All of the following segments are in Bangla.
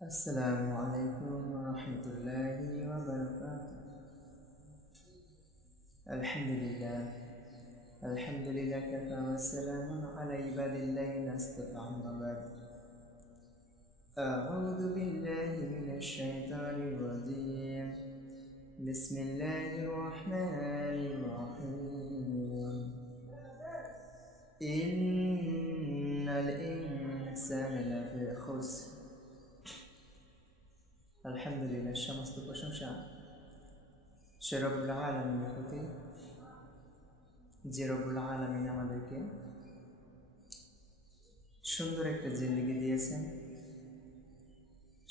السلام عليكم ورحمة الله وبركاته. الحمد لله الحمد لله كفى والسلام على عباد الله اصطفى. أما بعد، أعوذ بالله من الشيطان الرجيم. بسم الله الرحمن الرحيم. إن الإنسان لفي خسر. আলহামদুলিল্লাহ, সমস্ত প্রশংসা সে রব্বুল আলামিনের প্রতি, যে রব্বুল আলামিন আমাদেরকে সুন্দর একটা জিন্দেগি দিয়েছেন,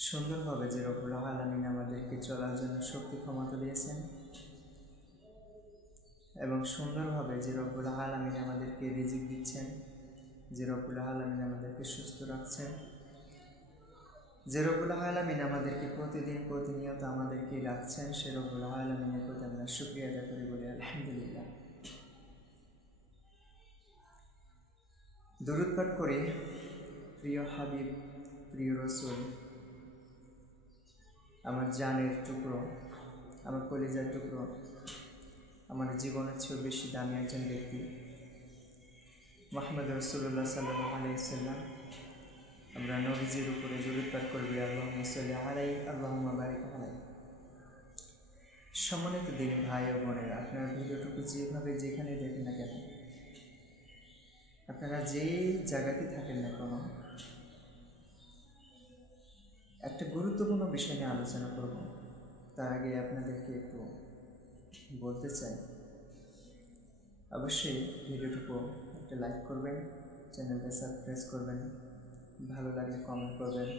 সুন্দরভাবে যে রব্বুল আলামিন আমাদেরকে চলার জন্য শক্তি ক্ষমতা দিয়েছেন, এবং সুন্দরভাবে যে রব্বুল আলামিন আমাদেরকে রিজিক দিচ্ছেন, যে রব্বুল আলামিন আমাদেরকে সুস্থ রাখছেন, যে রব্বুল আলামিন আমাদেরকে প্রতিদিন প্রতিনিয়ত আমাদেরকে রাখছেন, সে রব্বুল আলামিনের প্রতি আমরা শুকরিয়া আদায় করে বলি আলহামদুলিল্লাহ। দরুদ পাঠ করি প্রিয় হাবিব, প্রিয় রসুল, আমার জানের টুকরো, আমার কলিজার টুকরো, আমার জীবনের চেয়েও বেশি দামি একজন ব্যক্তি মুহাম্মদ রাসূলুল্লাহ সাল্লাল্লাহু আলাইহি ওয়াসাল্লাম। আমরা নবীজির উপরে দরুদ পাঠ করব, আল্লাহুম্মা সাল্লি আলাইহি আল্লাহুম্মা বারিক আলাইহি। সম্মানিত দিনী ভাই ও বোনেরা, আপনার ভিডিওটুকু যেভাবে যেখানে দেখেন না কেন, আপনারা যেই জায়গাতে থাকেন না কেন, একটা গুরুত্বপূর্ণ বিষয় নিয়ে আলোচনা করব। তার আগে আপনাদেরকে একটু বলতে চাই, অবশ্যই ভিডিওটুকু একটা লাইক করবেন, চ্যানেলটা সাবস্ক্রাইব করবেন, ভালো লাগলে কমেন্ট করবেন।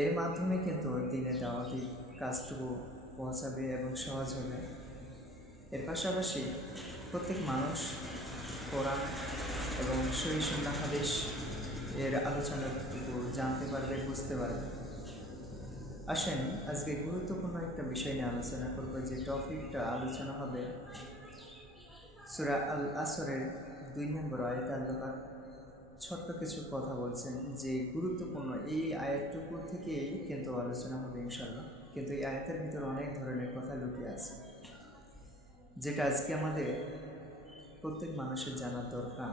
এর মাধ্যমে কিন্তু দিনের দাওয়াতি কাজটুকু পৌঁছাবে এবং সহজ হবে। এর পাশাপাশি প্রত্যেক মানুষ কোরআন এবং সহিহ সুন্নাহ হাদিস এর আলোচনাটুকু জানতে পারবে, বুঝতে পারবে। আসেন আজকে গুরুত্বপূর্ণ একটা বিষয় নিয়ে আলোচনা করব, যে টপিকটা আলোচনা হবে সূরা আল আসরের 2 নম্বর আয়াতে। আল্লাহ পাক ছোট্ট কিছু কথা বলছেন, যে গুরুত্বপূর্ণ এই আয়াতটুকু থেকেই কিন্তু আলোচনা হবে ইনশাআল্লাহ। কিন্তু এই আয়াতের ভিতরে অনেক ধরনের কথা লুকিয়ে আছে, যেটা আজকে আমাদের প্রত্যেক মানুষের জানার দরকার।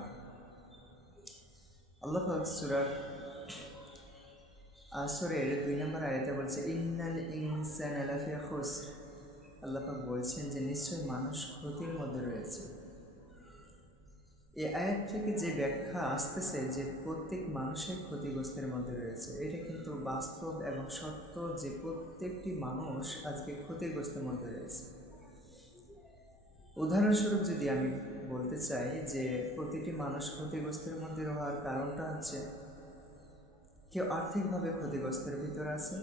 আল্লাহ পাক সূরা আসরের 2 নম্বর আয়াতে বলছে, ইন্নাল ইনসানা লাফি খুসর। আল্লাহ পাক বলছেন যে নিশ্চয়ই মানুষ ক্ষতির মধ্যে রয়েছে। এই আয়াত থেকে যে ব্যাখ্যা আসতেছে যে প্রত্যেক মানুষের ক্ষতিগ্রস্তের মধ্যে রয়েছে, এটা কিন্তু বাস্তব এবং সত্য, যে প্রত্যেকটি মানুষ আজকে ক্ষতিগ্রস্তের মধ্যে রয়েছে। উদাহরণস্বরূপ যদি আমি বলতে চাই যে প্রতিটি মানুষ ক্ষতিগ্রস্তের মধ্যে হওয়ার কারণটা হচ্ছে, কেউ আর্থিকভাবে ক্ষতিগ্রস্তের ভিতরে আছে,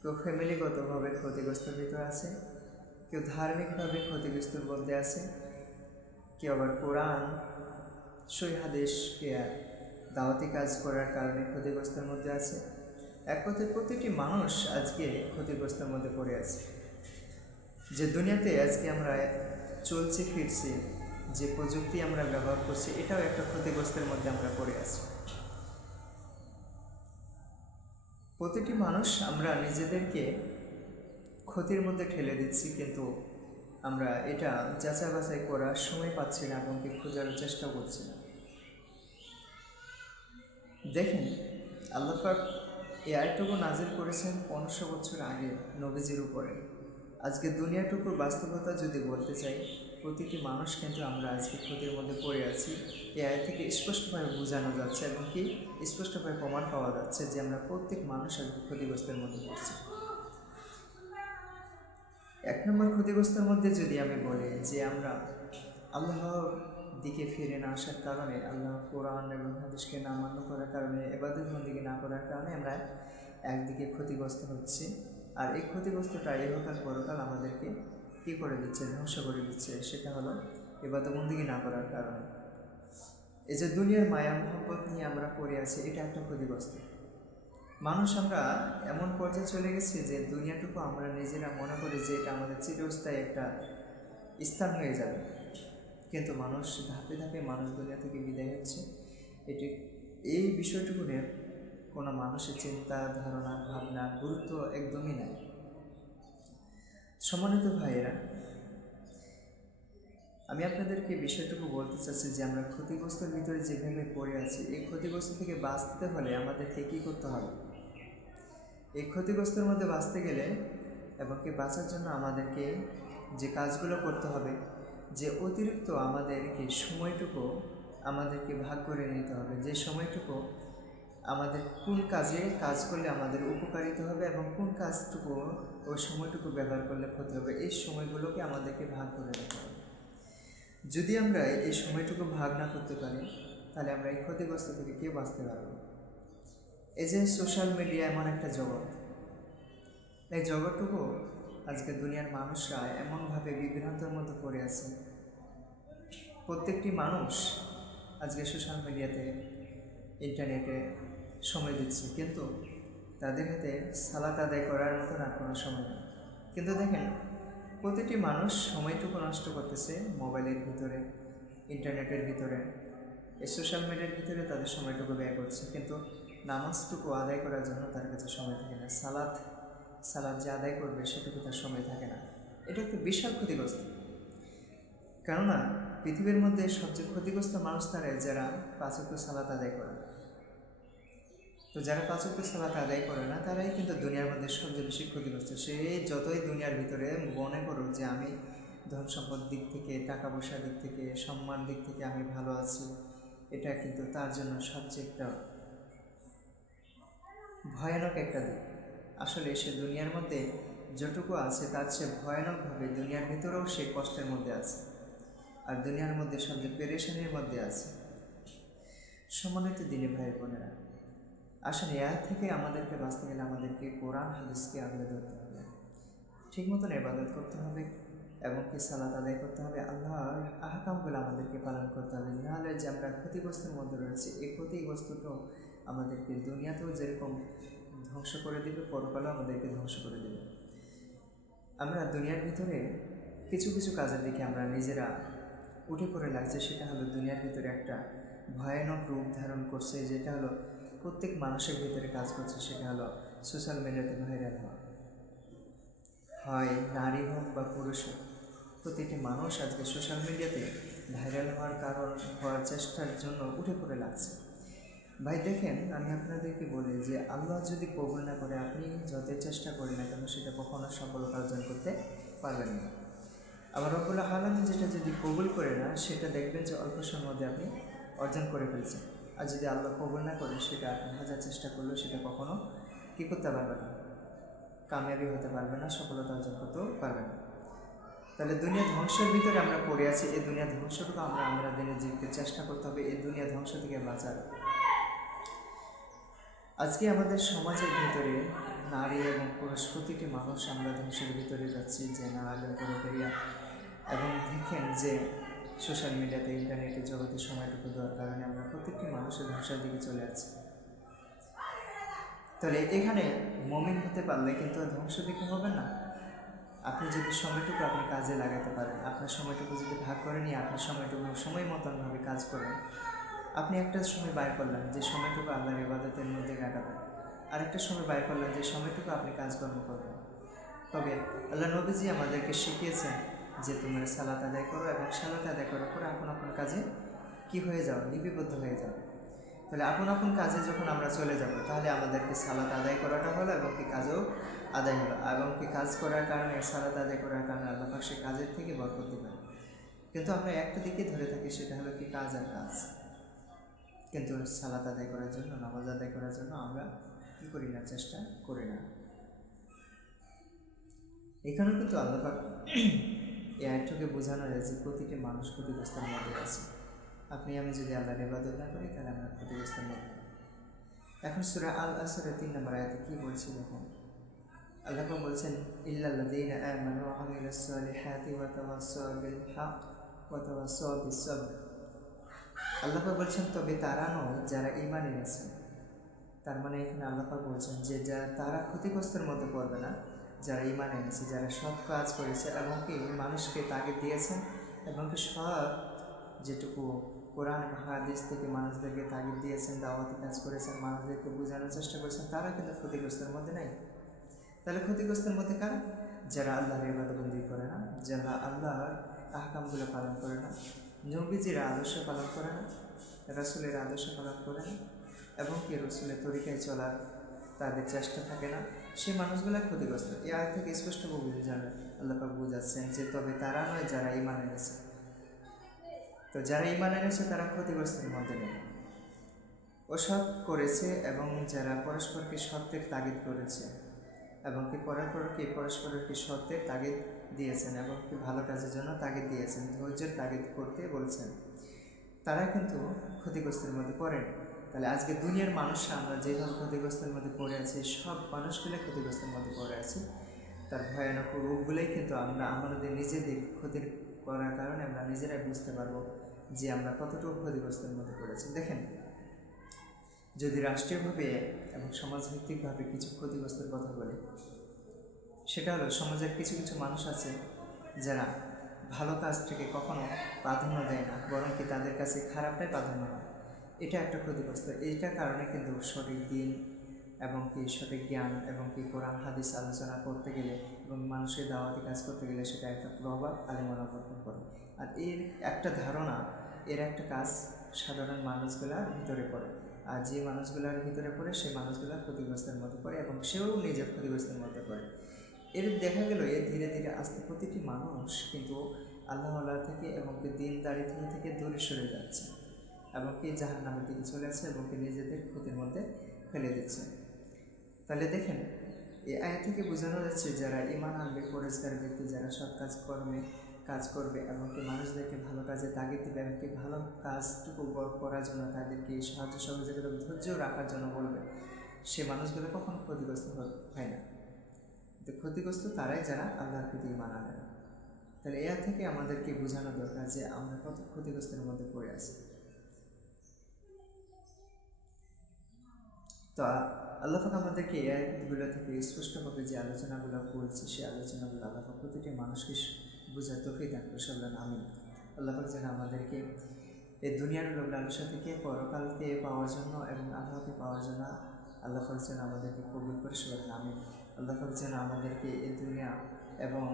কেউ ফ্যামিলিগতভাবে ক্ষতিগ্রস্তের ভিতরে আছে, কেউ ধার্মিকভাবে ক্ষতিগ্রস্তের মধ্যে আছে, কেউ আবার কোরআন সহিহ হাদিসকে দাওয়াতি কাজ করার কারণে ক্ষতিগ্রস্তের মধ্যে আছে। এক কথায় প্রতিটি মানুষ আজকে ক্ষতিগ্রস্তের মধ্যে পড়ে আছে। যে দুনিয়াতে আজকে আমরা চলছি ফিরছি, যে প্রযুক্তি আমরা ব্যবহার করছি, এটাও একটা ক্ষতিগ্রস্তের মধ্যে আমরা পড়ে আছি। প্রতিটি মানুষ আমরা নিজেদেরকে ক্ষতির মধ্যে ঠেলে দিচ্ছি, কিন্তু আমরা এটা যাচাই বাছাই করার সময় পাচ্ছি না এবং কি খোঁজার চেষ্টা করছি না। দেখেন, আল্লাহ পাক এই আয়াতটুকু নাজিল করেছেন 1500 বছর আগে নবীজির উপরে। আজকে দুনিয়াটুকুর বাস্তবতা যদি বলতে চাই, প্রতিটি মানুষ কিন্তু আমরা আজকে ক্ষতির মধ্যে পড়ে আছি। এই আয়াত থেকে স্পষ্টভাবে বোঝানো যাচ্ছে এবং কি স্পষ্টভাবে প্রমাণ পাওয়া যাচ্ছে যে আমরা প্রত্যেক মানুষ আজকে ক্ষতিগ্রস্তের মধ্যে পড়ছি। 1 নম্বর ক্ষতিগ্রস্তের মধ্যে যদি আমি বলি যে আমরা আল্লাহর দিকে ফিরে না আসার কারণে, আল্লাহ কোরআন এবং হাদিসকে না মান্য করার কারণে, ইবাদত বন্দেগী না করার কারণে আমরা একদিকে ক্ষতিগ্রস্ত হচ্ছি। আর এই ক্ষতিগ্রস্তটা ইহকাল পরকাল আমাদেরকে কী করে দিচ্ছে, ধ্বংস করে দিচ্ছে। সেটা হলো ইবাদত বন্দেগী না করার কারণে। এই যে দুনিয়ার মায়া মোহব্বত নিয়ে আমরা পড়ে আছি, এটা একটা ক্ষতিগ্রস্ত মানুষ। আমরা এমন পর্যায়ে চলে গেছি যে দুনিয়াটুকু আমরা নিজেরা মনে করি যে এটা আমাদের চিরস্থায়ী একটা স্থান হয়ে যাবে, কিন্তু মানুষ ধাপে ধাপে মানুষ দুনিয়া থেকে বিদায় হচ্ছে। এটি এই বিষয়টুকু নিয়ে কোনো মানুষের চিন্তা, ধারণা, ভাবনা, গুরুত্ব একদমই নাই। সম্মানিত ভাইয়েরা, আমি আপনাদেরকে বিষয়টুকু বলতে চাচ্ছি যে আমরা ক্ষতিগ্রস্তের ভিতরে যেভাবে পড়ে আছি, এই ক্ষতিগ্রস্ত থেকে বাঁচতে হলে আমাদেরকে কী করতে হবে? এই ক্ষতিগ্রস্তের মধ্যে বাঁচতে গেলে এবং কি বাঁচার জন্য আমাদেরকে যে কাজগুলো করতে হবে, যে অতিরিক্ত আমাদেরকে সময়টুকু আমাদেরকে ভাগ করে নিতে হবে, যে সময়টুকু আমাদের কোন কাজে কাজ করলে আমাদের উপকারিতা হবে এবং কোন কাজটুকু ওই সময়টুকু ব্যবহার করলে ক্ষতি হবে, এই সময়গুলোকে আমাদেরকে ভাগ করে নিতে হবে। যদি আমরা এই সময়টুকু ভাগ না করতে পারি, তাহলে আমরা এই ক্ষতিগ্রস্ত থেকে কেউ বাঁচতে পারব না। এই যে সোশ্যাল মিডিয়া এমন একটা জগৎ, এই জগৎটুকু আজকে দুনিয়ার মানুষরা এমনভাবে বিভ্রান্তের মধ্যে পড়ে আছে। প্রত্যেকটি মানুষ আজকে সোশ্যাল মিডিয়াতে, ইন্টারনেটে সময় দিচ্ছে, কিন্তু তাদের হাতে সালাত আদায় করার মতো আর কোনো সময় নেই। কিন্তু দেখেন, প্রতিটি মানুষ সময়টুকু নষ্ট করতেছে মোবাইলের ভিতরে, ইন্টারনেটের ভিতরে, এই সোশ্যাল মিডিয়ার ভিতরে তাদের সময়টুকু ব্যয় করছে, কিন্তু নামাজটুকু আদায় করার জন্য তার কাছে সময় থাকে না। সালাত যে আদায় করবে সেটুকু তার সময় থাকে না। এটা একটা বিশাল ক্ষতিগ্রস্ত। কেননা পৃথিবীর মধ্যে সবচেয়ে ক্ষতিগ্রস্ত মানুষ তারাই যারা 5 ওয়াক্ত সালাত আদায় করে। তো যারা 5 ওয়াক্ত সালাত আদায় করে না, তারাই কিন্তু দুনিয়ার মধ্যে সবচেয়ে বেশি ক্ষতিগ্রস্ত। সে যতই দুনিয়ার ভিতরে মনে করুক যে আমি ধন সম্পদ দিক থেকে, টাকা পয়সার দিক থেকে, সম্মান দিক থেকে আমি ভালো আছি, এটা কিন্তু তার জন্য সবচেয়ে একটা ভয়ানক একটা দিক। আসলে সে দুনিয়ার মধ্যে যতটুকু আছে তার চেয়ে ভয়ানকভাবে দুনিয়ার ভিতরেও সে কষ্টের মধ্যে আছে, আর দুনিয়ার মধ্যে সবচেয়ে পেরেশানির মধ্যে আছে। সম্মানিত দিনী ভাই বোনেরা, আসলে এর থেকে আমাদেরকে বাঁচতে গেলে আমাদেরকে কোরআন হাদিসকে আঁকড়ে ধরতে হবে, ঠিক মতন ইবাদত করতে হবে এবং কি সালাত আদায় করতে হবে, আল্লাহর আহকামগুলো আমাদেরকে পালন করতে হবে। নাহলে যে আমরা ক্ষতিগ্রস্তের মধ্যে রয়েছি, এই ক্ষতিগ্রস্তটাও আমাদেরকে দুনিয়াতেও যেরকম ধ্বংস করে দেবে, পরকালেও আমাদেরকে ধ্বংস করে দেবে। আমরা দুনিয়ার ভিতরে কিছু কিছু কাজের দিকে আমরা নিজেরা উঠে পড়ে লাগছে, সেটা হলো দুনিয়ার ভিতরে একটা ভয়ানক রূপ ধারণ করছে, যেটা হলো প্রত্যেক মানুষের ভিতরে কাজ করছে, সেটা হলো সোশ্যাল মিডিয়াতে ভাইরাল হওয়া। হয় নারী হোক বা পুরুষ হোক, প্রতিটি মানুষ আজকে সোশ্যাল মিডিয়াতে ভাইরাল হওয়ার কারণ হওয়ার চেষ্টার জন্য উঠে পড়ে লাগছে। ভাই দেখেন, আমি আপনাদেরকে বলি যে আল্লাহ যদি কবুল না করে, আপনি যতই চেষ্টা করেন না কেন সেটা কখনো সফলতা অর্জন করতে পারবেন না। আবার রব্বুল আলামিন যেটা যদি কবুল করে না, সেটা দেখবেন যে অল্প সময়ের মধ্যে আপনি অর্জন করে ফেলছেন। আর যদি আল্লাহ কবুল না করে, সেটা আপনি হাজার চেষ্টা করলেও সেটা কখনো কী করতে পারবেন না, কামিয়াবি হতে পারবে না, সফলতা অর্জন করতেও পারবে না। তাহলে দুনিয়া ধ্বংসের ভিতরে আমরা পড়ে আছি। এই দুনিয়া ধ্বংসটুকু আমরা দিনে জীবতে চেষ্টা করতে হবে, এই দুনিয়া ধ্বংস থেকে বাঁচার। আজকে আমাদের সমাজের ভিতরে নারী এবং পুরুষ প্রতিটি মানুষ আমরা ধ্বংসের ভিতরে যাচ্ছি, যে নারী করিয়া। এবং দেখেন যে সোশ্যাল মিডিয়াতে, ইন্টারনেটে জগতে সময়টুকু দেওয়ার কারণে আমরা প্রত্যেকটি মানুষের ধ্বংসের দিকে চলে যাচ্ছি। তাহলে এখানে মুমিন হতে পারলে কিন্তু ধ্বংস দিকে হবে না। আপনি যদি সময়টুকু আপনি কাজে লাগাতে পারেন, আপনার সময়টুকু যদি ভাগ করে নিয়ে আপনি সময়টুকু সময় মতনভাবে কাজ করেন, আপনি একটা সময় বাইর করলেন যে সময়টুকু আল্লাহর ইবাদতের মধ্যে কাটাবেন, আরেকটা সময় বাইর করলেন যে সময়টুকু আপনি কাজকর্ম করবেন। তবে আল্লাহ নবীজি আমাদেরকে শিখিয়েছেন যে তোমরা সালাত আদায় করো এবং সালাত আদায় করার পর আপন আপন কাজে কি হয়ে যাও, লিপিবদ্ধ হয়ে যাও। তাহলে আপন আপন কাজে যখন আমরা চলে যাব, তাহলে আমাদেরকে সালাত আদায় করাটা হলো এবং কি কাজও আদায় হলো, এবং কি কাজ করার কারণে, সালাত আদায় করার কারণে আল্লাহ পাক সে কাজের থেকে বরকত দিবেন। কিন্তু আমরা একটা দিকে ধরে থাকি, সেটা হলো কি কাজ আর কাজ। কিন্তু সালাত আদায় করার জন্য, নামাজ আদায় করার জন্য আমরা কী করি না, চেষ্টা করি না। এখানেও কিন্তু আল্লাহ পাক এই আয়াতটাকে বোঝানো যায় যে প্রতিটি মানুষ ক্ষতিগ্রস্তের মধ্যে আছে। আপনি আমি যদি আল্লাহর ইবাদত না করি, তাহলে আমরা ক্ষতিগ্রস্তের মধ্যে। এখন সূরা আল আসরের 3 নম্বর আয়াতে কী বলছি দেখুন। আল্লাহ পাক বলছেন, ইল্লাল্লাযীনা আমানু ওয়া আমিলুস সালিহাতি ওয়া তাওয়াসাউ বিল হক ওয়া তাওয়াসাউ বিস সাবর। আল্লাহ পাক বলছেন তবে তারা নয় যারা ঈমান এনেছে। তার মানে এখানে আল্লাহ পাক বলছেন যে তারা ক্ষতিগ্রস্তের মধ্যে পড়বে না, যারা ঈমান এনেছে, যারা সৎ কাজ করেছে এবং কি মানুষকে তাগিদ দিয়েছেন এবং কি সৎ যেটুকু কোরআন এবং হাদিস থেকে মানুষদেরকে তাগিদ দিয়েছেন, দাওয়াতি কাজ করেছেন, মানুষদেরকে বোঝানোর চেষ্টা করেছেন, তারা কিন্তু ক্ষতিগ্রস্তের মধ্যে নেই। তাহলে ক্ষতিগ্রস্তের মধ্যে কারা? যারা আল্লাহর ইবাদতবন্দি করে না, যারা আল্লাহর আহকামগুলো পালন করে না, নবীজির আদর্শ পালন করে না, রাসূলের আদর্শ পালন করে না, এবং কি রাসূলের তরিকায় চলার তাদের চেষ্টা থাকে না, সেই মানুষগুলো ক্ষতিগ্রস্ত। এই আয়াত থেকে স্পষ্টভাবে বুঝে যাবে, আল্লাহ পাক বুঝাচ্ছেন যে তবে তারা নয় যারা ঈমান এনেছে। তো যারা ঈমান এনেছে তারা ক্ষতিগ্রস্তের মধ্যে নেই। অসৎ করেছে এবং যারা পরস্পরকে সত্যের তাগিদ করেছে এবং কি পরস্পরকে সত্যের তাগিদ দিয়েছেন এবং কি ভালো কাজের জন্য তাগিদ দিয়েছেন, ধৈর্যের তাগিদ করতে বলছেন, তারা কিন্তু ক্ষতিগ্রস্তের মধ্যে পড়েন। তাহলে আজকে দুনিয়ার মানুষরা আমরা যেভাবে ক্ষতিগ্রস্তের মধ্যে পড়ে আছি, সব মানুষগুলো ক্ষতিগ্রস্তের মধ্যে পড়ে আছি। তার ভয়ানক রূপগুলোই কিন্তু আমরা আমাদের নিজেদের ক্ষতির করার কারণে আমরা নিজেরাই বুঝতে পারবো যে আমরা কতটুকু ক্ষতিগ্রস্তের মধ্যে পড়েছি। দেখেন, যদি রাষ্ট্রীয়ভাবে এবং সমাজভিত্তিকভাবে কিছু ক্ষতিগ্রস্তের কথা বলি, সেটা হলো সমাজের কিছু কিছু মানুষ আছে যারা ভালো কাজটাকে কখনো প্রাধান্য দেয় না, বরং কি তাদের কাছে খারাপটাই প্রাধান্য হয়। এটা একটা ক্ষতিগ্রস্ত। এইটার কারণে কিন্তু সঠিক দিন এবং কি সঠিক জ্ঞান এবং কি কোরআন হাদিস আলোচনা করতে গেলে এবং মানুষের দাওয়াতি কাজ করতে গেলে সেটা একটা প্রভাব আলিমনা গঠন করে। আর এর একটা ধারণা, এর একটা কাজ সাধারণ মানুষগুলার ভিতরে পড়ে। আর যে মানুষগুলার ভিতরে পড়ে সেই মানুষগুলা ক্ষতিগ্রস্তের মধ্যে পড়ে এবং সেও নিজের ক্ষতিগ্রস্তের মধ্যে পড়ে। এর দেখা গেল এর ধীরে ধীরে আস্তে প্রতিটি মানুষ কিন্তু আল্লাহ থেকে এবং কি দিনদারি থেকে দূরে সরে যাচ্ছে এবং কি জাহান্নামের দিকে চলে যাচ্ছে এবং কি নিজেদের ক্ষতির মধ্যে ফেলে দিচ্ছে। তাহলে দেখেন, এই আয়াত থেকে বোঝানো যাচ্ছে যারা ঈমান আনবে, পরিষ্কার ব্যক্তি, যারা সৎ কাজ করবে এবং কি মানুষদেরকে ভালো কাজে তাগিদ দেবে এবং কি ভালো কাজটুকু করার জন্য তাদেরকে সাহায্য সহযোগিতা ধৈর্য রাখার জন্য বলবে, সে মানুষগুলো কখনো ক্ষতিগ্রস্ত হয় না। তো ক্ষতিগ্রস্ত তারাই যারা আল্লাহর প্রতি ঈমান আনে না। তাহলে এর থেকে আমাদেরকে বোঝানো দরকার যে আমরা কত ক্ষতিগ্রস্তের মধ্যে পড়ে আছি। তো আল্লাহ পাক আমাদেরকে এই আয়াতগুলো থেকে স্পষ্টভাবে যে আলোচনাগুলো বলছে, সেই আলোচনাগুলো আল্লাহ পাক প্রতিটি মানুষকে বোঝার তৌফিক দান করুন। আমিন। আল্লাহ পাক যেন আমাদেরকে এই দুনিয়ার লোক লালসা থেকে পরকালকে পাওয়ার জন্য এবং আল্লাহকে পাওয়ার জন্য আল্লাহ পাক যেন আমাদেরকে কবুল করে বলেন আমিন। আল্লাহ পাক যেন আমাদেরকে এই দুনিয়া এবং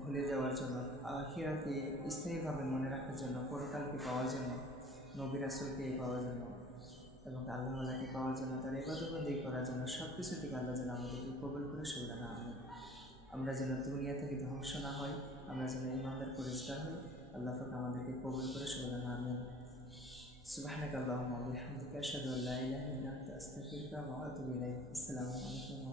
ভুলে যাওয়ার জন্য, আখিরাতকে স্থায়ীভাবে মনে রাখার জন্য, পরকালকে পাওয়ার জন্য, নবী রাসূলকে পাওয়ার জন্য এবং আল্লাহকে পাওয়ার জন্য, তার ইবাদতবন্দি করার জন্য সব কিছু থেকে আল্লাহ যেন আমাদেরকে কবুল করে বলেন আমিন। আমরা যেন দুনিয়া থেকে ধ্বংস না হই, আমরা যেন ঈমানদার পরিষ্কার হই, আল্লাহ পাক আমাদেরকে কবুল করে বলেন আমিন। সুবহানাকা আল্লাহুম্মা ওয়া বিহামদিকা আশহাদু আল্লা ইলাহা ইল্লা আনতা আস্তাগফিরুকা ওয়া আতুবু ইলাইক। আসসালামু আলাইকুম।